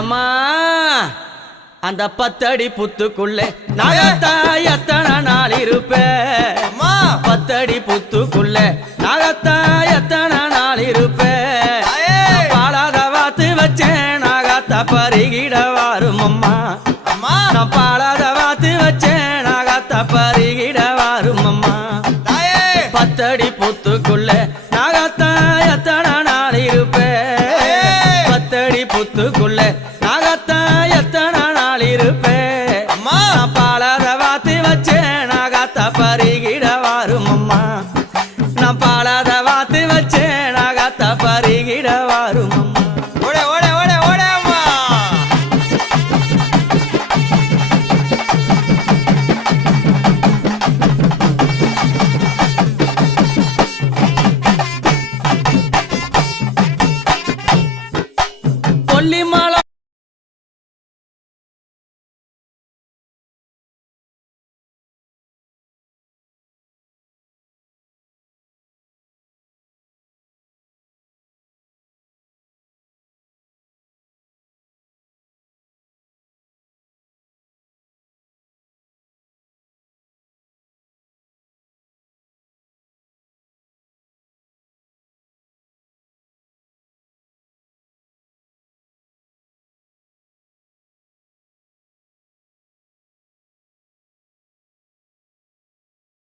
எம்மா அந்த 10 அடி புத்துக்குள்ளே நாகத்தா எத்தனை நாள் இருப்பேன் 10 அடி புத்துக்குள்ளே நாகத்தா எத்தனை நாள் இருப்பேன் பாலாத வாத்து வச்சேன் நாகத்தா பருகிட வாரும் அம்மா நான் பாலாத வாத்து வச்சேன் நாகத்தா பருகிட வாரும் அம்மா 10 அடி புத்துக்குள்ளே நாகத்தா எத்தனை நாள் இருப்பேன் 10 அடி புத்துக்குள்ளே நாகத்தா எத்தனை நாள் இருப்பேன்